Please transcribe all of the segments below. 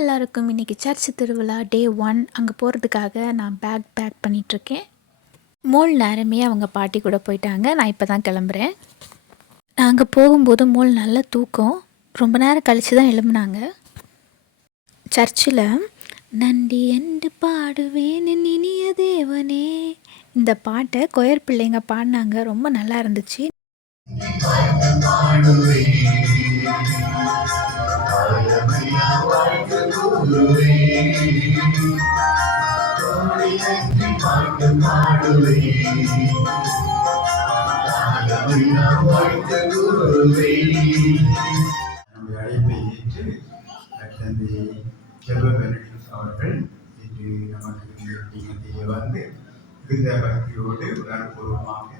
எல்லாருக்கும் இன்றைக்கி சர்ச் திருவிழா டே 1 அங்கே போகிறதுக்காக நான் பேக் பண்ணிகிட்ருக்கேன். மோள் நேரமே அவங்க பாட்டி கூட போயிட்டாங்க. நான் இப்போ தான் கிளம்புறேன். நான் அங்கே போகும்போது மோள் நல்ல தூக்கம். ரொம்ப நேரம் கழித்து தான் எழும்புனாங்க. சர்ச்சில் நன்றி என்று பாடுவேன் இனிய தேவனே, இந்த பாட்டை கொயர் பிள்ளைங்க பாடினாங்க. ரொம்ப நல்லா இருந்துச்சு. அழைப்பை ஏற்று தந்தை ஜெபபெனடிக்ட் அவர்கள் இன்று நமக்கு வந்து மிகுந்த பக்தியோடு உணர்வுபூர்வமாக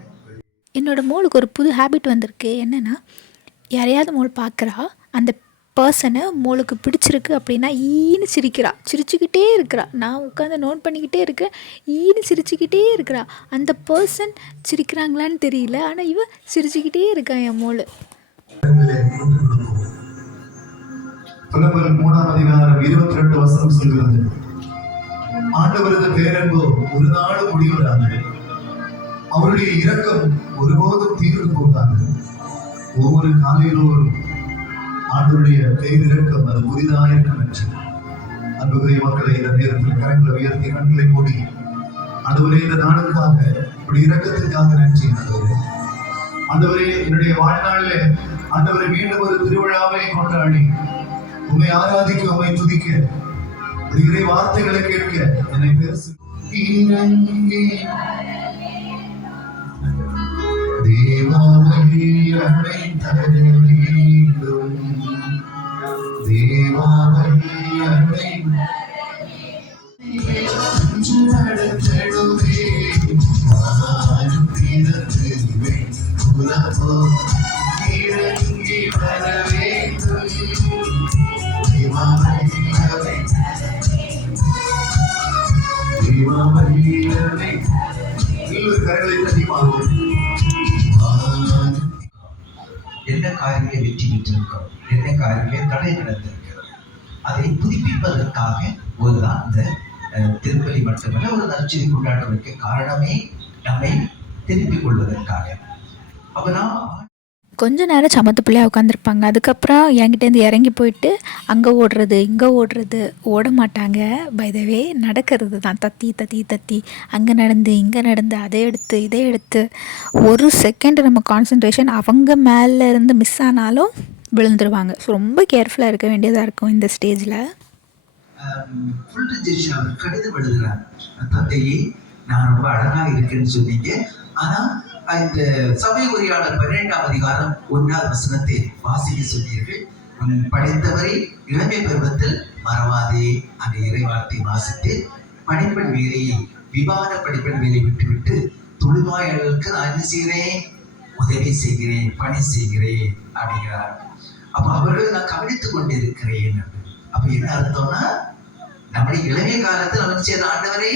என்னோட மோளுக்கு ஒரு புது ஹேபிட் வந்திருக்கு. என்னென்னா, யாரையாவது மோள் பார்க்குறா, அந்த பர்சனை மோளுக்கு பிடிச்சிருக்கு அப்படின்னா ஈன்னு சிரிக்கிறா, சிரிச்சுக்கிட்டே இருக்கிறா. நான் உட்காந்து நோட் பண்ணிக்கிட்டே இருக்கேன், ஈன்னு சிரிச்சுக்கிட்டே இருக்கிறா. அந்த பர்சன் சிரிக்கிறாங்களான்னு தெரியல, ஆனால் இவ சிரிச்சுக்கிட்டே இருக்கா என் மோள். புலம்பல் 3:22 சொல்கிறது, ஆண்டவரது பேரன்போ ஒரு நாளும் முடிவராது, அவருடைய இரக்கம் ஒருபோதும் தீர்ந்து போகாது. ஒவ்வொரு காலையிலோரும் ஆண்டவருடைய பேரிரக்கம் அது புதிதாயிருக்கும் என்று அன்புக்குரிய மக்களை இந்த நேரத்தில் கரங்களை உயர்த்தி கண்களை மூடி, ஆண்டவரே இந்த நாளுக்காக உடைய இரக்கத்திற்காக நன்றி ஆண்டவரே. ஆண்டவரே, என்னுடைய வாழ்நாளிலே ஆண்டவரை மீண்டும் ஒரு திருவிழாவை கொண்டாடி உண்மை ஆராதிக்க, உண்மை துதிக்க, இறை வார்த்தைகளை கேட்க என்னை பேசு. தேவாவை அழைத்தர வேண்டும், தேவாவை என்ன காரியங்களை வெற்றி பெற்றிருக்கிறோம், என்ன காரியங்களை தடை நடந்திருக்கிறோம், அதை புதுப்பிப்பதற்காக ஒருதான் இந்த திருப்பலி மட்டுமல்ல, ஒரு நற்செய்தி கொண்டாடுவதற்கு காரணமே நம்மை திருப்பிக் கொள்வதற்காக. அப்ப நாம் கொஞ்ச நேரம் சமத்து பிள்ளையாக உட்காந்துருப்பாங்க. அதுக்கப்புறம் என்கிட்டேருந்து இறங்கி போயிட்டு அங்கே ஓடுறது இங்கே ஓடுறது, ஓட மாட்டாங்க. பைதவே நடக்கிறது தான், தத்தி அங்கே நடந்து இங்கே நடந்து அதை எடுத்து இதை எடுத்து. ஒரு செகண்ட் நம்ம கான்சன்ட்ரேஷன் அவங்க மேலே இருந்து மிஸ் ஆனாலும் விழுந்துருவாங்க. ஸோ ரொம்ப கேர்ஃபுல்லாக இருக்க வேண்டியதாக இருக்கும் இந்த ஸ்டேஜில். கடிதம் எழுதுறார், தந்தையே நான் ரொம்ப அழகாக இருக்குன்னு சொன்னீங்க, ஆனால் இந்த சபை உரையாளர் 12ஆம் அதிகாரம் 1ஆம் வசனத்தை வாசிக்க சொன்னீர்கள். படித்தவரை இளமை பருவத்தில் மறவாதே அந்த இறைவார்த்தை வாசித்து படிப்பன் வேலையை, விவாத படிப்பன் வேலையை விட்டுவிட்டு தொழிலாளர்களுக்கு நான் என்ன செய்கிறேன், உதவி செய்கிறேன், பணி செய்கிறேன் அப்படிங்கிறார். அப்ப அவர்கள் நான் கவனித்துக் கொண்டிருக்கிறேன். அப்ப என்ன அர்த்தம்னா, நம்முடைய இளமை காலத்தில் அவன் செய்த ஆண்டவரை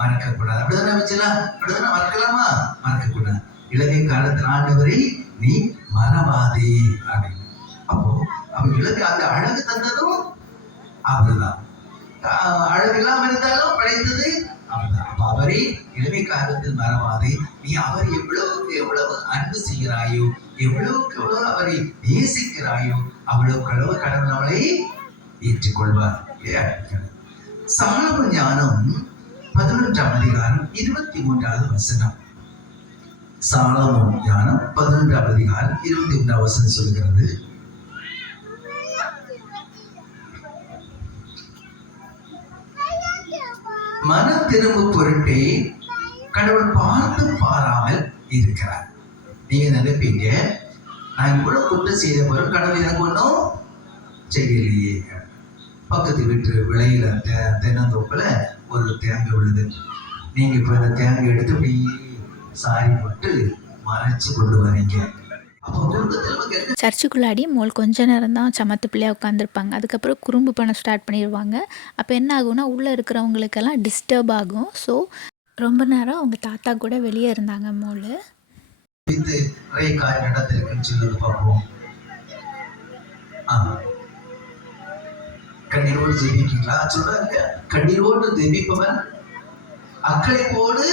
மறக்கக்கூடாது. அப்படிதானே வச்சுலாம், அப்படிதானே மறக்கலாமா? மறக்கக்கூடாது. இளமை காலத்தில் ஆண்டவரை நீ மறவாதே அப்படின்னு. அப்போ அவன் இளமை அந்த அழகு தந்ததும் அவர்தான், அழகு இல்லாம இருந்தாலும் படைத்தது அவர்தான். அப்ப அவரை இளமை காலத்தில் மறவாதே, நீ அவர் எவ்வளவுக்கு எவ்வளவு அன்பு செய்கிறாயோ, எவ்வளவுக்கு எவ்வளவு அவரை நேசிக்கிறாயோ, அவ்வளவுக்கு அளவு கடவுள் அவளை ஏற்றுக்கொள்வார். சாலமோன் ஞானம் 11ஆம் அதிகாரம் 23வது வசனம். சாலமோன் ஞானம் 11ஆம் அதிகாரம் 23வது வசனம் சொல்கிறது, மன திரும்பு பொருட்டே கடவுள் பார்த்து பாராமல் இருக்கிறார். நீங்க நினைப்பீங்க, நான் இவ்வளவு குற்றம் செய்த பிறகு கடவுள் எனக்கு ஒன்றும் செய்யலையே. பக்கத்து வீட்டு விளையில தென்னந்தோப்புல ஒரு தேங்காய் விழுது. நீங்க இப்ப இந்த தேங்காய் எடுத்து அப்படி சாரி போட்டு மறைச்சு கொண்டு வரீங்க. சர்ச்சுக்குள்ளாடி மோள் கொஞ்ச நேரம் தான் சமத்து பிள்ளையாக உட்காந்துருப்பாங்க. அதுக்கப்புறம் குறும்பு பண்ண ஸ்டார்ட் பண்ணிடுவாங்க. அப்போ என்ன ஆகும்னா, உள்ளே இருக்கிறவங்களுக்கெல்லாம் டிஸ்டர்ப் ஆகும். ஸோ ரொம்ப நேரம் அவங்க தாத்தா கூட வெளியே இருந்தாங்க மோள். நிறைய காரியம் நடந்திருக்குன்னு சொல்லுது பார்ப்போம். கண்ணீரோடு ஜெபிக்கீங்களா? சொல்றாங்க, கண்ணீரோடு ஜெபிப்பவன் அக்களிப்போடு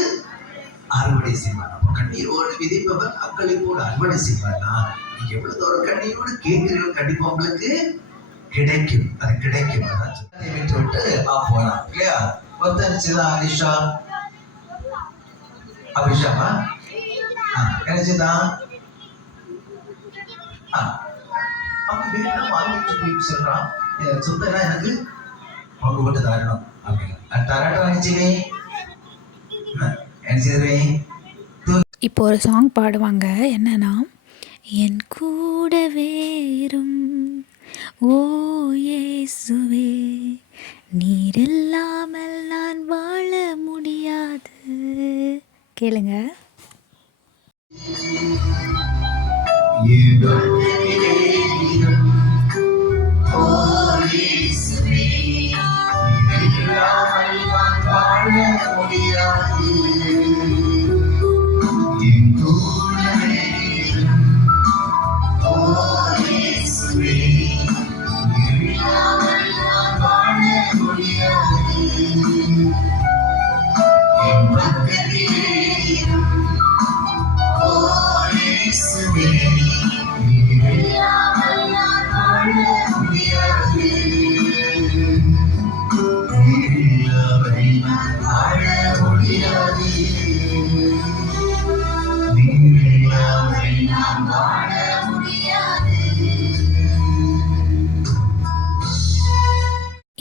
அறுவடை செய்வான். அப்ப கண்ணீரோடு விதைப்பவன் அக்களிப்போடு அறுவடை செய்வான்னா, நீங்க எவ்வளவு தூரம் கண்ணீரோடு கேட்கிறீர்கள், கண்டிப்பா உங்களுக்கு கிடைக்கும். அது கிடைக்கும். விட்டு விட்டு போலாம் இல்லையா? ஒருத்தர் அனிஷா அபிஷாமா என்ன செய்தான்? அவங்க வீட்டுல வாங்கிட்டு போய் சொல்றான், சொத்தெல்லாம் எனக்கு பங்கு போட்டு தரணும் அப்படின்னு. தரட்டும் நினைச்சுவேன். என்ன செய்வேன்? இப்போ ஒரு சாங் பாடுவாங்க, என்னன்னா, என் கூடவே இரும் ஓ இயேசுவே, நீர் இல்லாமல் நான் வாழ முடியாது. கேளுங்க.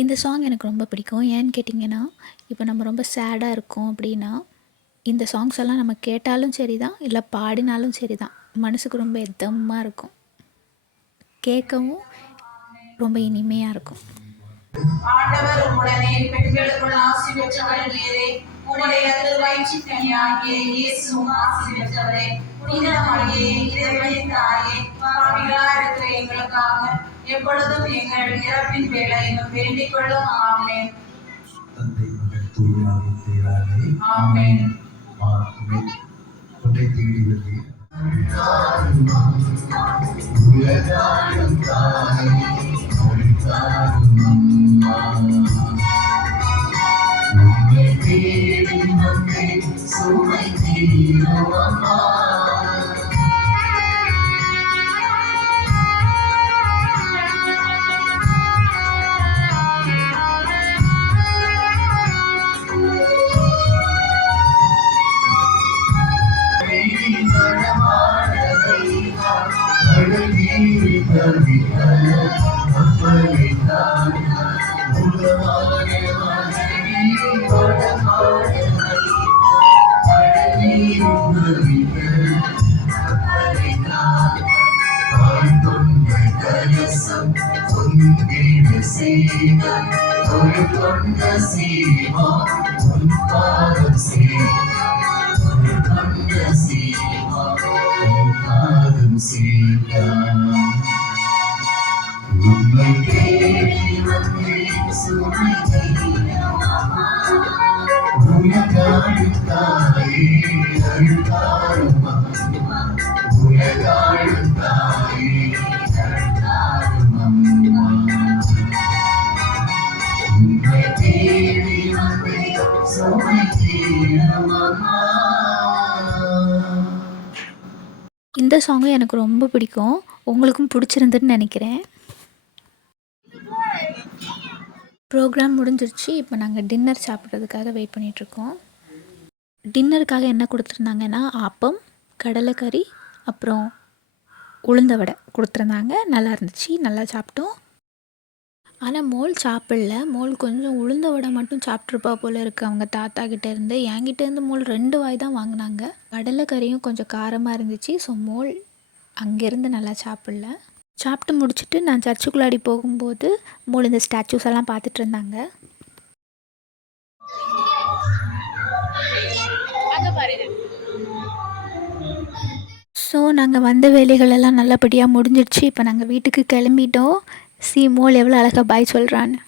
இந்த சாங் எனக்கு ரொம்ப பிடிக்கும். ஏன்னு கேட்டிங்கன்னா, இப்போ நம்ம ரொம்ப சேடாக இருக்கோம் அப்படின்னா, இந்த சாங்ஸ் எல்லாம் நம்ம கேட்டாலும் சரி தான், இல்லை பாடினாலும் சரி தான், மனசுக்கு ரொம்ப இதமாக இருக்கும், கேட்கவும் ரொம்ப இனிமையாக இருக்கும். ஆண்டவர் உம்முடனே, பெண்களுக்குள் ஆசி பெற்றவள் நீரே, உம்முடைய திருவயிற்றின் கனியாகிய இயேசுவும் ஆசி பெற்றவரே. புனித மரியே, இறைவனின் தாயே, பாவிகளாய் இருக்கிற எங்களுக்காக எப்பொழுதும் எங்கள் இறப்பின் வேளையிலும் வேண்டிக் கொள்ளும். ஆமென். தந்தை, மகன், தூய ஆவியின் பெயராலே ஆமென். ஆமென். உன்னை தேடி வருகிறேன். இந்த சாங்கும் எனக்கு ரொம்ப பிடிக்கும். உங்களுக்கும் பிடிச்சிருந்துன்னு நினைக்கிறேன். ப்ரோக்ராம் முடிஞ்சிருச்சு. இப்போ நாங்கள் டின்னர் சாப்பிட்றதுக்காக வெயிட் பண்ணிகிட்ருக்கோம். டின்னருக்காக என்ன கொடுத்துருந்தாங்கன்னா, ஆப்பம், கடலைக்கறி, அப்புறம் உளுந்த வடை கொடுத்துருந்தாங்க. நல்லா இருந்துச்சு, நல்லா சாப்பிட்டோம். ஆனால் மோள் சாப்பிடல. மோள் கொஞ்சம் உளுந்த வடை மட்டும் சாப்பிட்ருப்பா போல் இருக்குது அவங்க தாத்தா கிட்டேருந்து. என்கிட்டேருந்து மோள் 2 வாய் தான் வாங்கினாங்க. கடலைக்கறியும் கொஞ்சம் காரமாக இருந்துச்சு. ஸோ மோள் அங்கேருந்து நல்லா சாப்பிடல. சாப்பிட்டு முடிச்சுட்டு நான் சர்ச்சுக்குள்ளாடி போகும்போது மோள் இந்த ஸ்டாச்சூஸ் எல்லாம் பார்த்துட்டு இருந்தாங்க. ஸோ நாங்கள் வந்த வேலைகளெல்லாம் நல்லபடியாக முடிஞ்சிடுச்சு. இப்போ நாங்கள் வீட்டுக்கு கிளம்பிட்டோம். மோள் எவ்வளோ அழகாக பாய் சொல்கிறான்னு.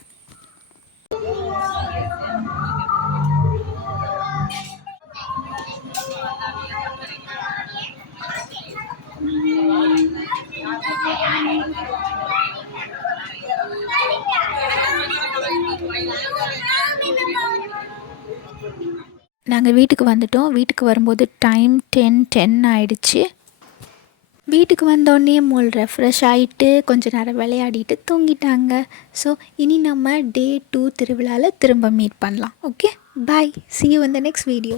நாங்கள் வீட்டுக்கு வந்துட்டோம். வீட்டுக்கு வரும்போது டைம் 10:10 ஆயிடுச்சு. வீட்டுக்கு வந்தோடனே மோல் ரெஃப்ரெஷ் ஆகிட்டு கொஞ்ச நேரம் விளையாடிட்டு தூங்கிட்டாங்க. ஸோ இனி நம்ம Day 2 திருவிழாவில் திரும்ப மீட் பண்ணலாம். Okay, bye. See you in the next video.